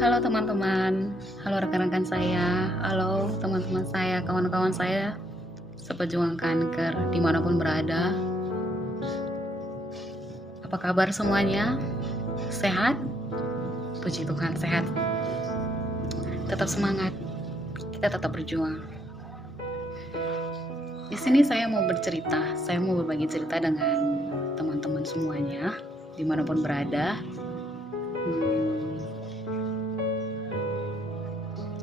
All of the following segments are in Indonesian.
Halo teman-teman, halo rekan-rekan saya, halo teman-teman saya, kawan-kawan saya, sepejuang kanker dimanapun berada. Apa kabar semuanya? Sehat? Puji Tuhan sehat. Tetap semangat, kita tetap berjuang. Di sini saya mau bercerita, saya mau berbagi cerita dengan teman-teman semuanya, dimanapun berada.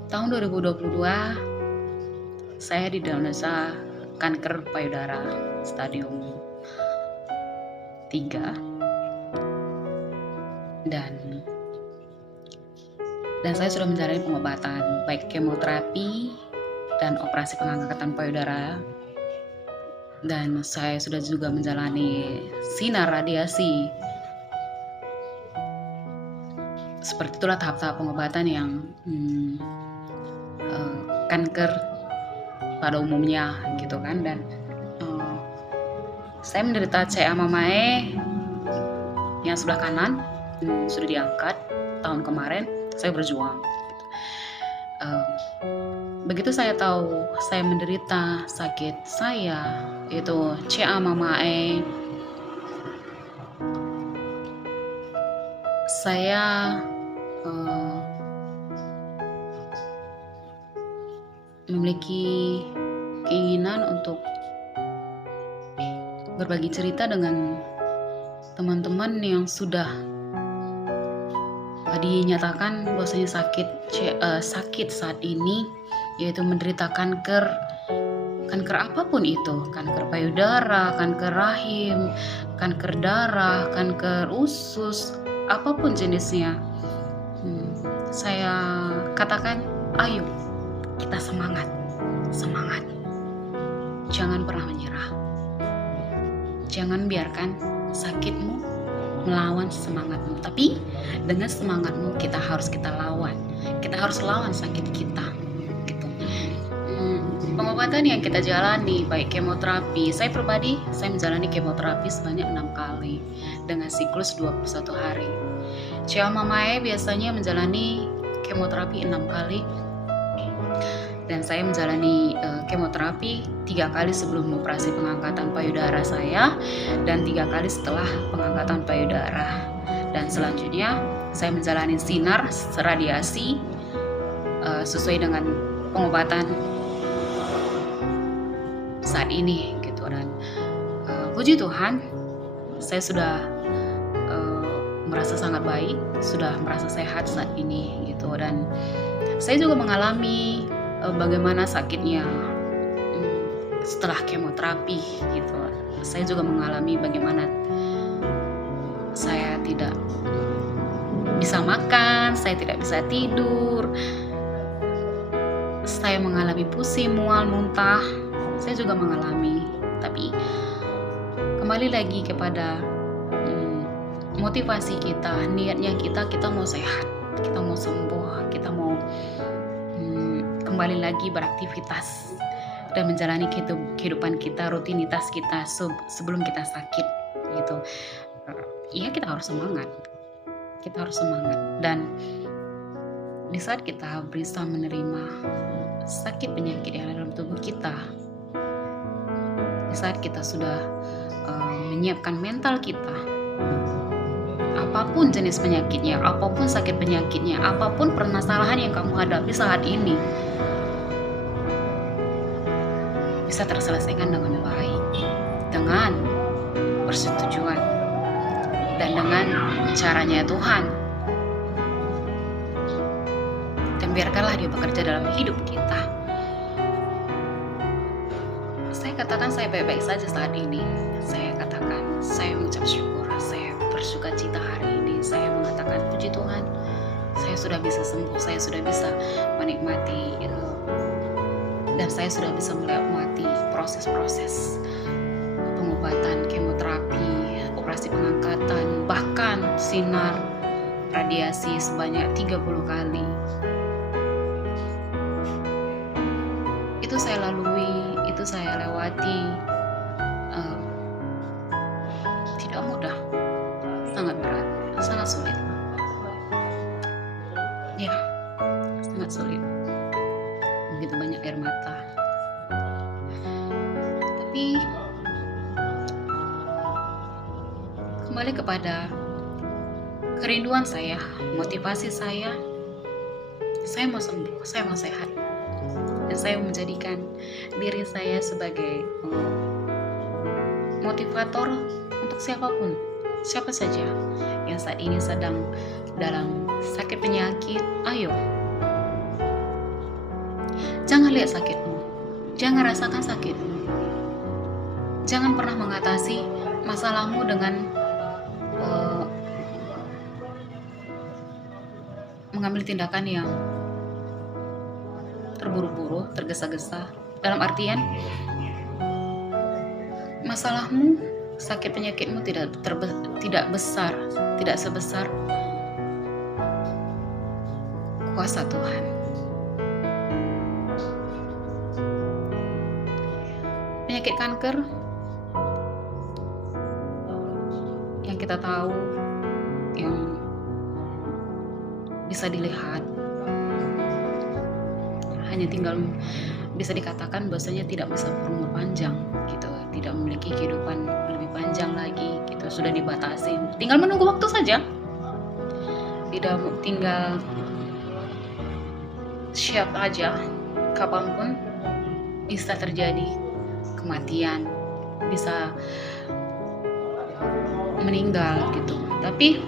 Tahun 2022 saya didiagnosa kanker payudara stadium 3 dan saya sudah menjalani pengobatan baik kemoterapi dan operasi pengangkatan payudara, dan saya sudah juga menjalani sinar radiasi. Seperti itulah tahap-tahap pengobatan yang kanker pada umumnya gitu kan. Dan saya menderita CA mamae yang sebelah kanan, sudah diangkat tahun kemarin. Saya berjuang. Begitu saya tahu saya menderita sakit saya yaitu CA mamae, saya memiliki keinginan untuk berbagi cerita dengan teman-teman yang sudah dinyatakan bahwasanya sakit saat ini, yaitu menderita kanker apapun itu, kanker payudara, kanker rahim, kanker darah, kanker usus, apapun jenisnya. Saya katakan, ayo kita semangat, jangan pernah menyerah, jangan biarkan sakitmu melawan semangatmu, tapi dengan semangatmu kita harus lawan sakit kita gitu. Pengobatan yang kita jalani baik kemoterapi, saya pribadi saya menjalani kemoterapi sebanyak 6 kali dengan siklus 21 hari. CA mamae biasanya menjalani kemoterapi 6 kali, dan saya menjalani kemoterapi 3 kali sebelum operasi pengangkatan payudara saya dan 3 kali setelah pengangkatan payudara. Dan selanjutnya saya menjalani sinar radiasi sesuai dengan pengobatan saat ini gitu. Dan puji Tuhan saya sudah merasa sangat baik, sudah merasa sehat saat ini gitu. Dan saya juga mengalami bagaimana sakitnya setelah kemoterapi gitu. Saya juga mengalami bagaimana saya tidak bisa makan, saya tidak bisa tidur, saya mengalami pusing, mual, muntah. Saya juga mengalami, tapi kembali lagi kepada motivasi kita, niatnya kita mau sehat, kita mau sembuh, kita mau kembali lagi beraktivitas dan menjalani kehidupan kita, rutinitas kita sebelum kita sakit gitu. Iya, kita harus semangat, dan di saat kita bisa menerima sakit penyakit yang ada dalam tubuh kita, di saat kita sudah menyiapkan mental kita, apapun jenis penyakitnya, apapun sakit penyakitnya, apapun permasalahan yang kamu hadapi saat ini, bisa terselesaikan dengan baik, dengan persetujuan dan dengan caranya Tuhan. Dan biarkanlah Dia bekerja dalam hidup kita. Saya katakan saya baik-baik saja saat ini. Saya katakan saya mengucap syukur, saya bersuka cita hari ini. Saya mengatakan puji Tuhan, saya sudah bisa sembuh, saya sudah bisa menikmati dan saya sudah bisa melewati proses-proses pengobatan, kemoterapi, operasi pengangkatan, bahkan sinar radiasi sebanyak 30 kali. Itu saya lalui, itu saya lewati. Tidak mudah, sangat berat, sangat sulit. Ya, sangat sulit, begitu banyak air mata. Tapi kembali kepada kerinduan saya, motivasi saya mau sembuh, saya mau sehat, dan saya menjadikan diri saya sebagai motivator untuk siapapun, siapa saja yang saat ini sedang dalam sakit penyakit. Ayo, jangan lihat sakitmu, jangan rasakan sakitmu, jangan pernah mengatasi masalahmu dengan mengambil tindakan yang terburu-buru, tergesa-gesa. Dalam artian, masalahmu, sakit penyakitmu tidak besar, tidak sebesar kuasa Tuhan. Penyakit kanker yang kita tahu, yang bisa dilihat, hanya tinggal bisa dikatakan bahwasanya tidak bisa berumur panjang gitu, tidak memiliki kehidupan lebih panjang lagi gitu, sudah dibatasi, tinggal menunggu waktu saja, tidak tinggal siap aja, kapanpun bisa terjadi kematian, bisa meninggal gitu. Tapi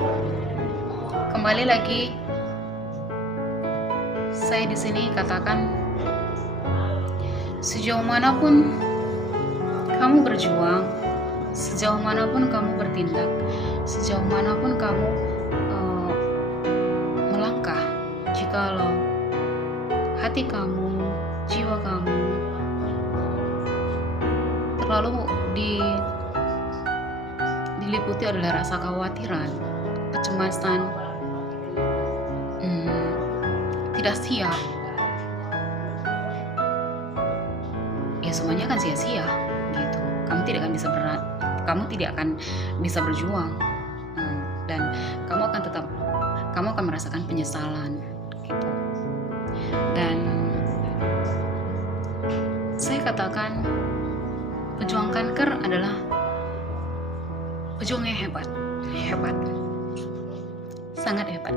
kembali lagi, saya di sini katakan, sejauh manapun kamu berjuang, sejauh manapun kamu bertindak, sejauh manapun kamu melangkah, jikalau hati kamu, jiwa kamu terlalu diliputi oleh rasa khawatiran, kecemasan, tidak siap, ya semuanya akan sia-sia gitu. Kamu tidak akan bisa berjuang, dan kamu akan merasakan penyesalan gitu. Dan saya katakan, pejuang kanker adalah pejuang yang hebat, sangat hebat.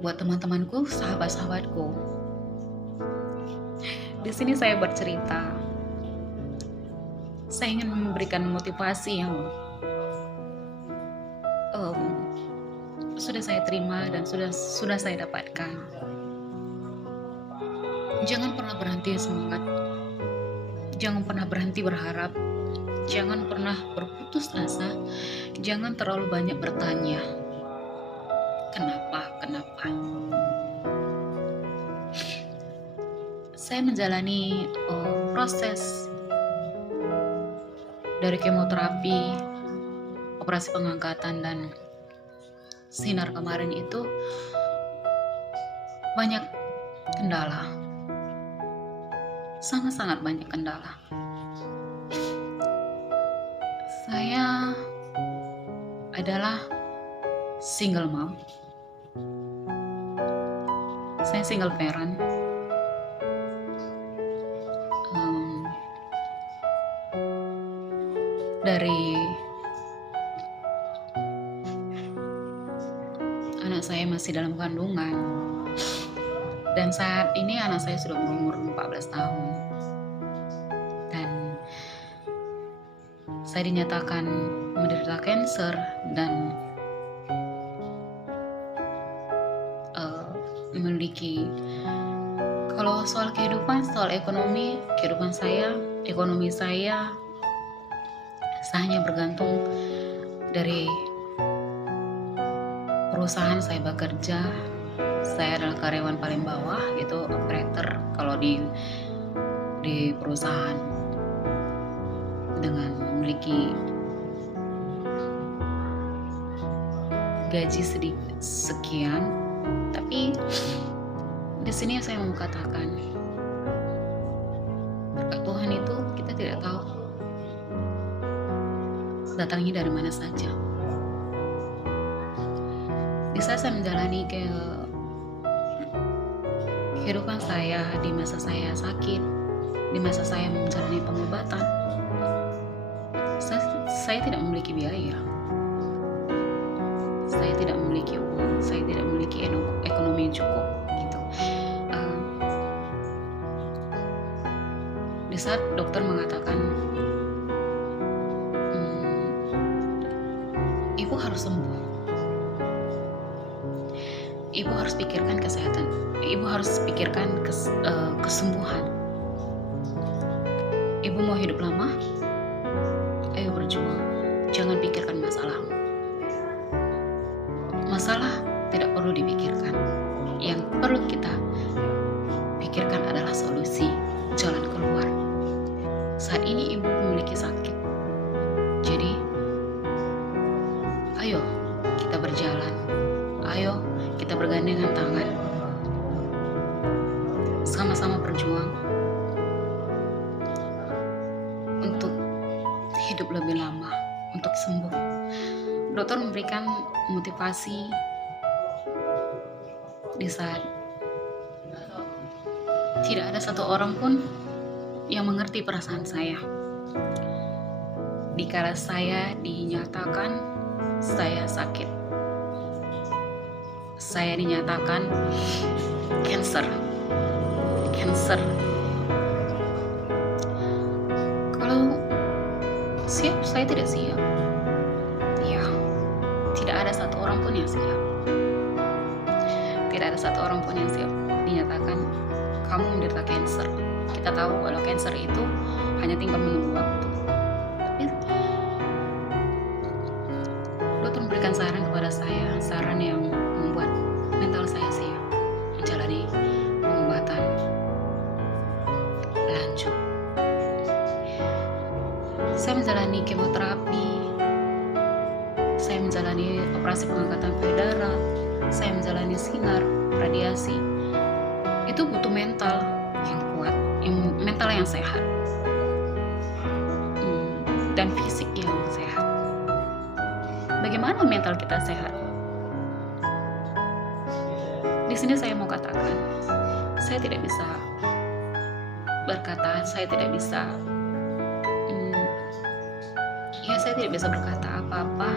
Buat teman-temanku, sahabat-sahabatku, di sini saya bercerita. Saya ingin memberikan motivasi yang sudah saya terima dan sudah saya dapatkan. Jangan pernah berhenti semangat, jangan pernah berhenti berharap, jangan pernah berputus asa, jangan terlalu banyak bertanya kenapa. Saya menjalani proses dari kemoterapi, operasi pengangkatan, dan sinar kemarin itu banyak kendala, sangat-sangat banyak kendala. Saya adalah single mom, saya single parent. Dari anak saya masih dalam kandungan, dan saat ini anak saya sudah berumur 14 tahun, dan saya dinyatakan menderita kanker dan memiliki, kalau soal kehidupan, soal ekonomi saya hanya bergantung dari perusahaan saya bekerja. Saya adalah karyawan paling bawah, itu operator kalau di perusahaan, dengan memiliki gaji sekian. Tapi di sini saya mau katakan, berkat Tuhan itu kita tidak tahu datangnya dari mana saja. Di saat saya menjalani kehidupan saya, di masa saya sakit, di masa saya menjalani pengobatan, saya tidak memiliki biaya. Saya tidak memiliki uang, saya tidak memiliki ekonomi yang cukup gitu. Di saat dokter mengatakan ibu harus sembuh, ibu harus pikirkan kesehatan, ibu harus pikirkan kesembuhan. Ibu mau hidup lama? Ayo berjuang, jangan pikirkan masalahmu. Masalah tidak perlu dipikirkan. Yang perlu kita pikirkan adalah solusi, jalan keluar. Saat ini ibu memiliki sakit. Jadi, ayo kita berjalan. Ayo kita bergandengan tangan. Sama-sama berjuang untuk hidup lebih lama, untuk sembuh. Dokter memberikan motivasi di saat tidak ada satu orang pun yang mengerti perasaan saya. Dikala saya dinyatakan saya sakit, saya dinyatakan cancer. Kalau siap, saya tidak siap. Ya, tidak ada satu orang pun yang siap. Tidak ada satu orang pun yang siap dinyatakan kamu menderita cancer. Kita tahu kalau cancer itu hanya tinggal menunggu waktu. Tapi dokter memberikan saran kepada saya, saran yang membuat mental saya siap menjalani pengobatan lanjut. Saya menjalani kemoterapi, saya menjalani operasi pengangkatan payudara, saya menjalani sinar, radiasi. Itu butuh mental yang kuat, mental yang sehat, dan fisik yang sehat. Bagaimana mental kita sehat? Di sini saya mau katakan, saya tidak bisa berkata, saya tidak bisa berkata apa-apa.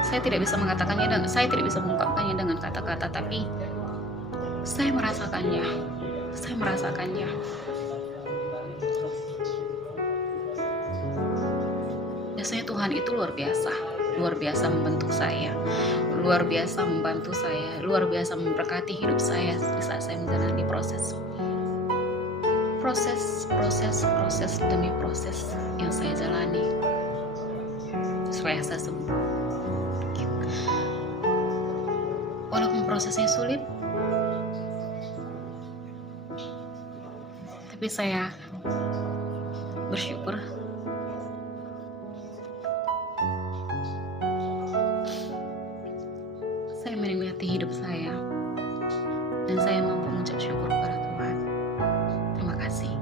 Saya tidak bisa mengatakannya dan saya tidak bisa mengungkapkannya dengan kata-kata, tapi saya merasakannya. Biasanya Tuhan itu luar biasa membentuk saya, luar biasa membantu saya, luar biasa memberkati hidup saya di saat saya menjalani proses demi proses yang saya jalani supaya saya sembuh. Walaupun prosesnya sulit, tapi saya bersyukur saya menikmati hidup saya dan saya mampu mengucap syukur kepada Tuhan. Terima kasih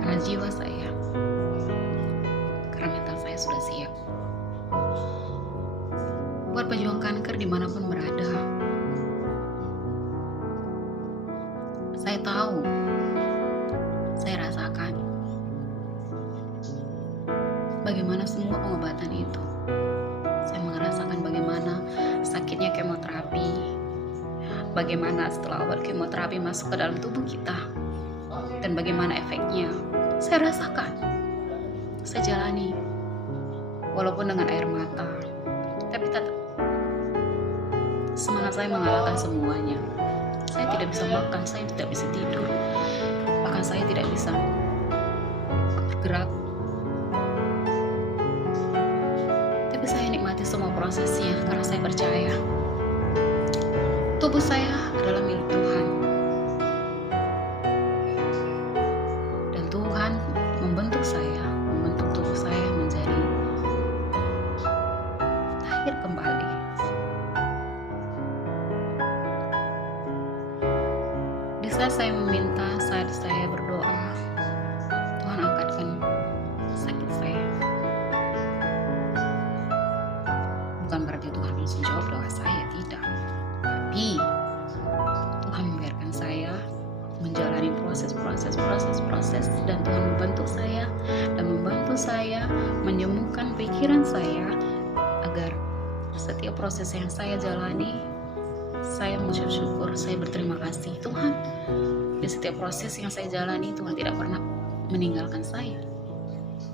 karena jiwa saya, karena mental saya sudah siap buat pejuang kanker dimanapun berada. Saya tahu, saya rasakan bagaimana semua pengobatan itu. Saya merasakan bagaimana sakitnya kemoterapi, bagaimana setelah obat kemoterapi masuk ke dalam tubuh kita, dan bagaimana efeknya. Saya rasakan, saya jalani, walaupun dengan air mata, tapi tetap semangat saya mengalahkan semuanya. Saya tidak bisa makan, saya tidak bisa tidur, bahkan saya tidak bisa bergerak. Tapi saya nikmati semua prosesnya karena saya percaya tubuh saya adalah milik Tuhan. Dan Tuhan membentuk tubuh saya menjadi lahir kembali. Di saat saya meminta, saat saya berdoa, Tuhan angkatkan sakit langsung jawab doa saya, tidak. Tapi Tuhan membiarkan saya menjalani proses dan Tuhan membantu saya menyembuhkan pikiran saya agar setiap proses yang saya jalani saya mengucap syukur, saya berterima kasih Tuhan. Di setiap proses yang saya jalani Tuhan tidak pernah meninggalkan saya.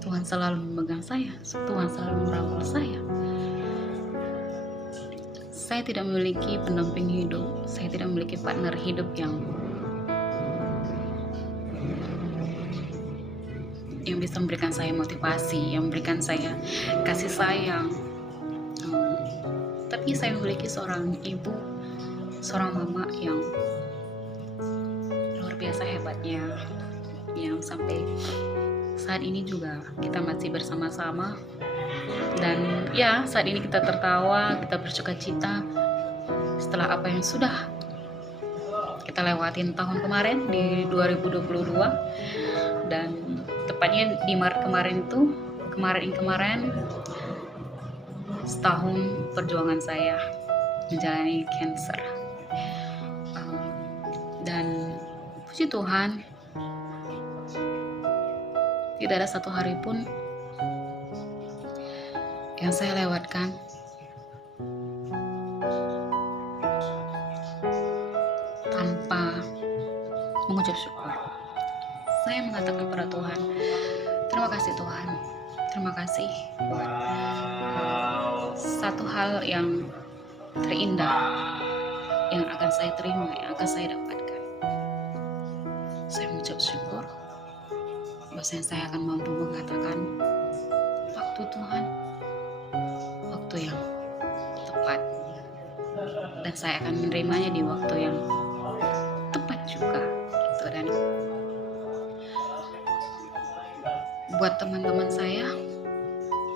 Tuhan selalu memegang saya, Tuhan selalu merangkul saya. Saya tidak memiliki pendamping hidup, saya tidak memiliki partner hidup yang bisa memberikan saya motivasi, yang memberikan saya kasih sayang. Tapi saya memiliki seorang ibu, seorang mama yang luar biasa hebatnya, yang sampai saat ini juga kita masih bersama-sama. Dan ya, saat ini kita tertawa, kita bersukacita setelah apa yang sudah kita lewatin tahun kemarin di 2022. Dan tepatnya di Maret kemarin setahun perjuangan saya menjalani cancer. Dan puji Tuhan, tidak ada satu hari pun yang saya lewatkan tanpa mengucap syukur. Saya mengatakan pada Tuhan, terima kasih Tuhan, terima kasih buat satu hal yang terindah yang akan saya terima, yang akan saya dapatkan. Saya mengucap syukur bahwasanya saya akan mampu mengatakan waktu Tuhan, waktu yang tepat, dan saya akan menerimanya di waktu yang tepat juga gitu. Dan buat teman-teman saya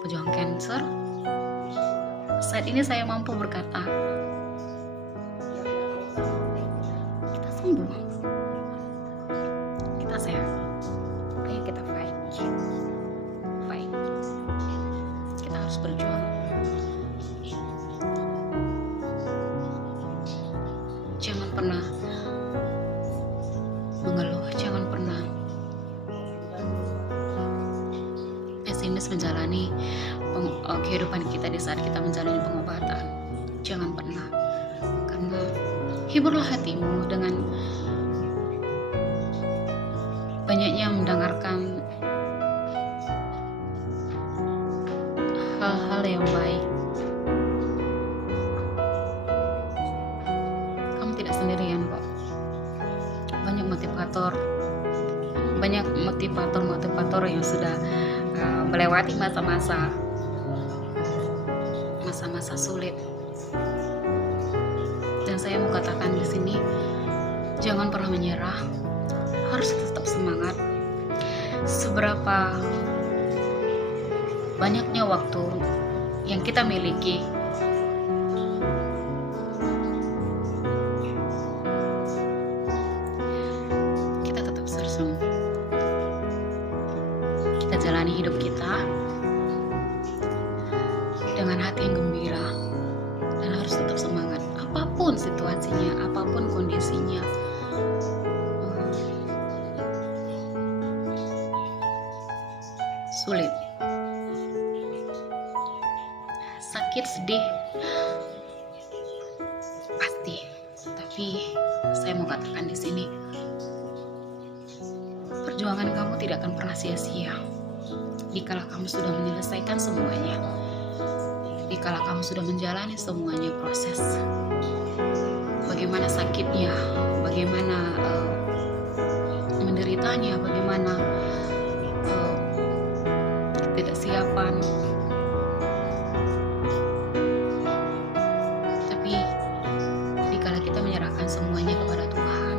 pejuang cancer, saat ini saya mampu berkata kita sembuh, kita sehat. Ayo kita fight, kita harus berjuang. Jangan pernah mengeluh, jangan pernah pesimis menjalani kehidupan kita di saat kita menjalani pengobatan. Jangan pernah, karena hiburlah hatimu dengan banyaknya mendengarkan hal-hal yang baik. Kamu tidak sendirian kok. Banyak motivator yang sudah melewati masa-masa sulit. Dan saya mau katakan di sini, jangan pernah menyerah, harus tetap semangat. Seberapa banyaknya waktu yang kita miliki, kita tetap sersem. Kita jalani hidup kita dengan hati yang gembira dan harus tetap semangat apapun situasinya, apapun kondisinya. Sulit, sakit, sedih pasti, tapi saya mau katakan di sini, perjuangan kamu tidak akan pernah sia-sia. Dikala kamu sudah menyelesaikan semuanya, dikala kamu sudah menjalani semuanya proses, bagaimana sakitnya, bagaimana menderitanya, bagaimana ketidaksiapan, tapi dikala kita menyerahkan semuanya kepada Tuhan,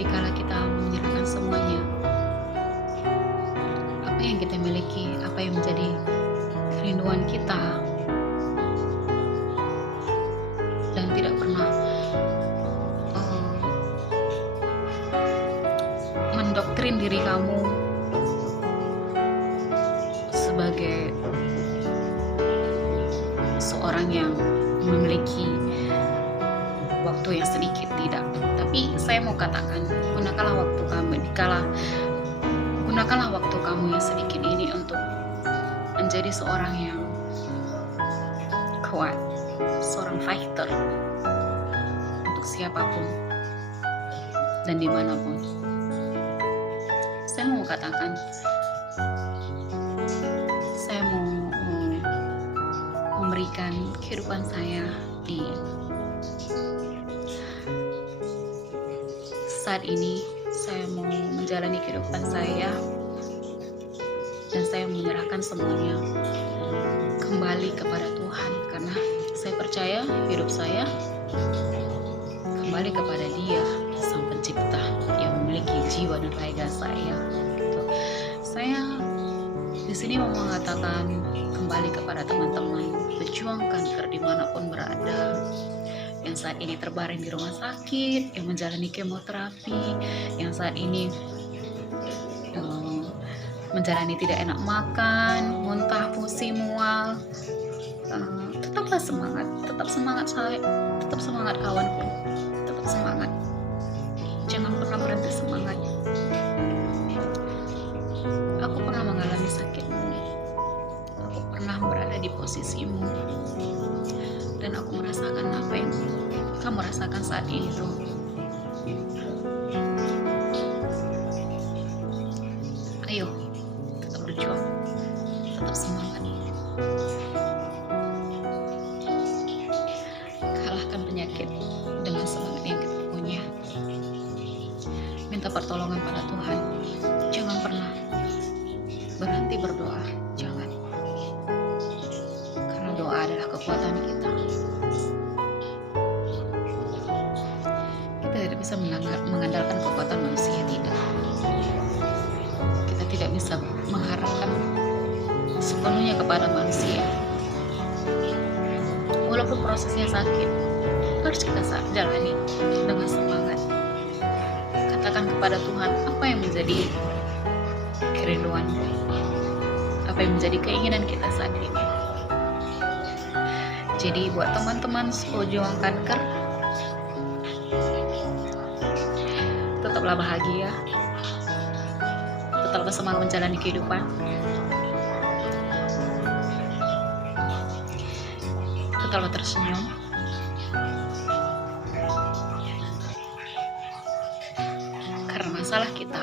dikala kita menyerahkan semuanya, apa yang kita miliki, apa yang menjadi kerinduan kita, dan tidak pernah mendoktrin diri kamu sebagai seorang orang yang memiliki waktu yang sedikit, tidak. Tapi saya mau katakan, gunakanlah waktu kamu yang sedikit ini untuk menjadi seorang yang kuat, seorang fighter untuk siapapun dan dimanapun. Saya mau katakan, saya mau memberikan kehidupan saya di saat ini. Saya mau menjalani kehidupan saya dan saya menyerahkan semuanya kembali kepada Tuhan, karena saya percaya hidup saya kembali kepada Dia, Sang Pencipta yang memiliki jiwa dan raga saya. Gitu. Saya di sini mau mengatakan kembali kepada teman-teman, berjuangkan dimanapun berada, yang saat ini terbaring di rumah sakit, yang menjalani kemoterapi, yang saat ini menjalani tidak enak makan, muntah, pusing, mual. Tetaplah semangat, tetap semangat saya, tetap semangat kawanku, tetap semangat. Jangan pernah berhenti semangat. Aku pernah mengalami sakitmu, aku pernah berada di posisimu, dan aku merasakan apa yang kamu rasakan saat ini tuh. Ayo, tetap berjuang, tetap semangat. Kalahkan penyakit dengan semangat yang kita punya. Minta pertolongan pada Tuhan. Jangan pernah berhenti berdoa, jangan. Karena doa adalah kekuatan kita. Kita tidak bisa mengandalkan kekuatan manusia, tidak. Kita tidak bisa mengharapkan sepenuhnya kepada manusia. Walaupun prosesnya sakit, harus kita jalani dengan semangat. Katakan kepada Tuhan apa yang menjadi kerinduan, apa yang menjadi keinginan kita saat ini. Jadi buat teman-teman pejuang kanker, tetaplah bahagia, tetaplah semangat menjalani kehidupan. Tetaplah tersenyum. Karena masalah kita,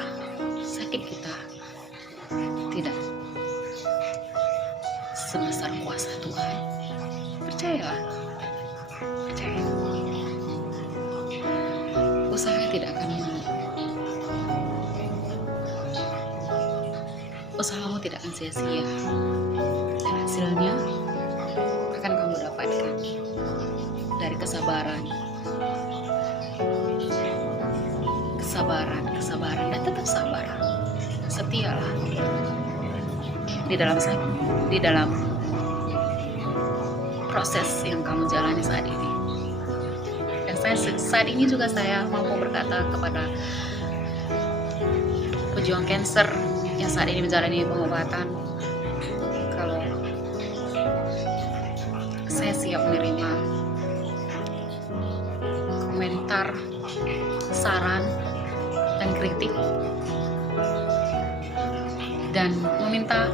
sakit kita tidak sebesar kuasa Tuhan. Percayalah, percaya. Usaha tidak akan usahamu tidak akan sia-sia, dan hasilnya akan kamu dapatkan dari kesabaran, dan tetap sabar. Setialah di dalam proses yang kamu jalani saat ini. Dan saat ini juga saya mau berkata kepada pejuang kanker yang saat ini menjalani pengobatan, kalau saya siap menerima komentar, saran, dan kritik, dan meminta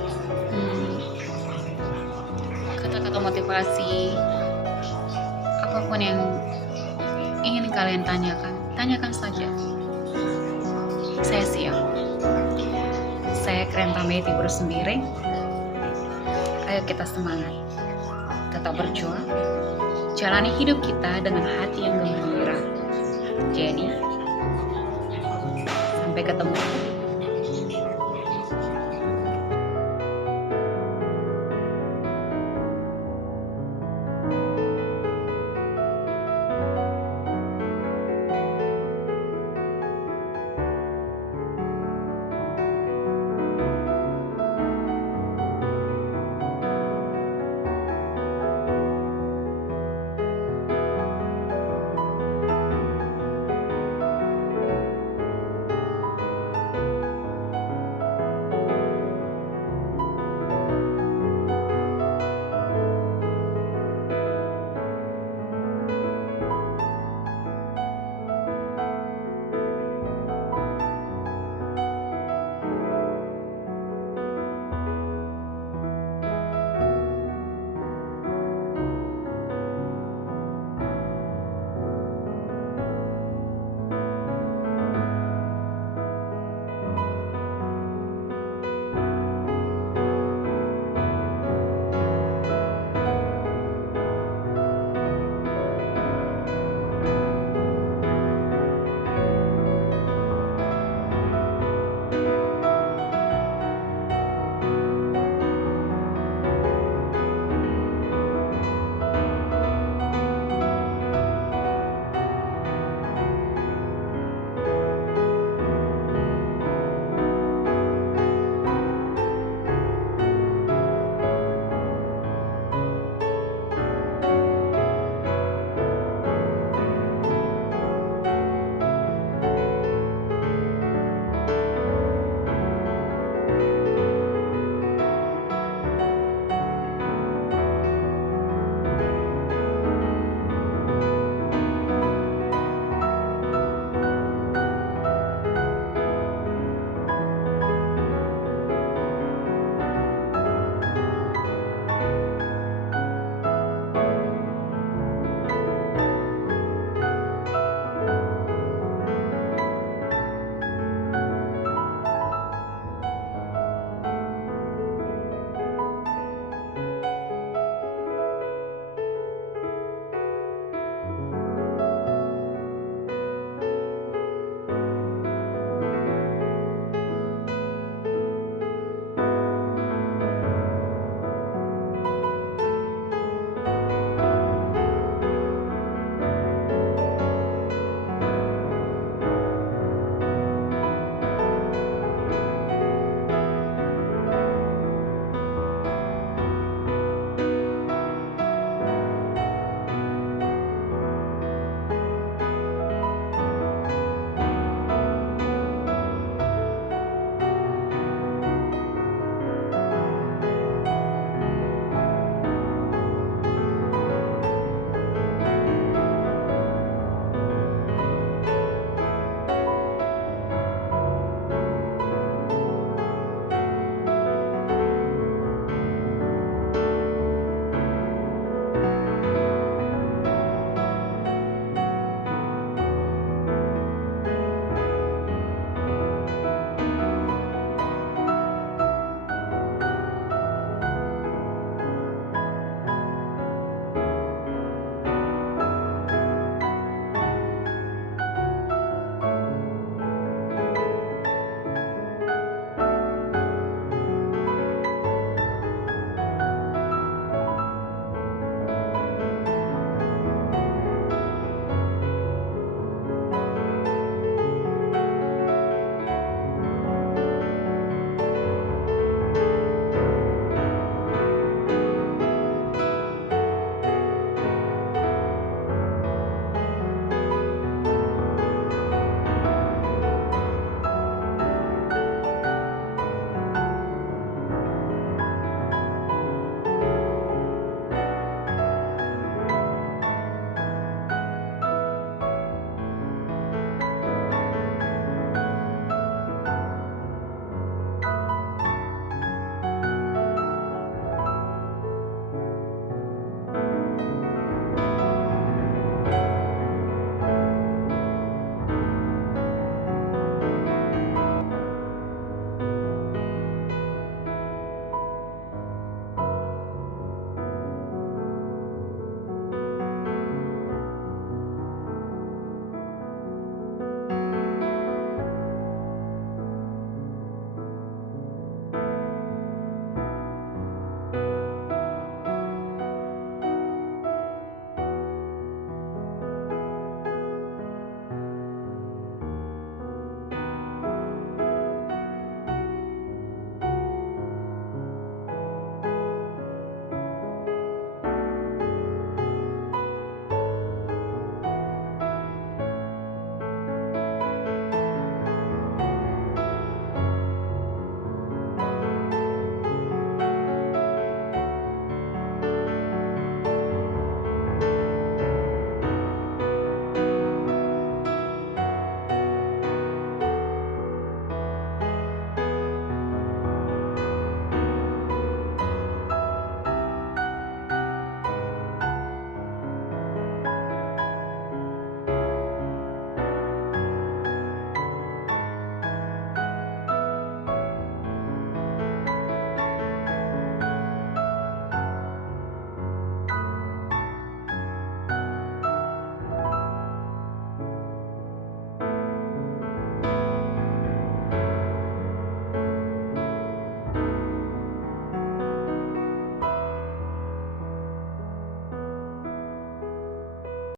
kata-kata motivasi, apapun yang ingin kalian tanyakan saja. Saya siap. Saya Krenta Mei Tibur sendiri. Ayo kita semangat, tetap berjuang, jalani hidup kita dengan hati yang gembira. Jadi, sampai ketemu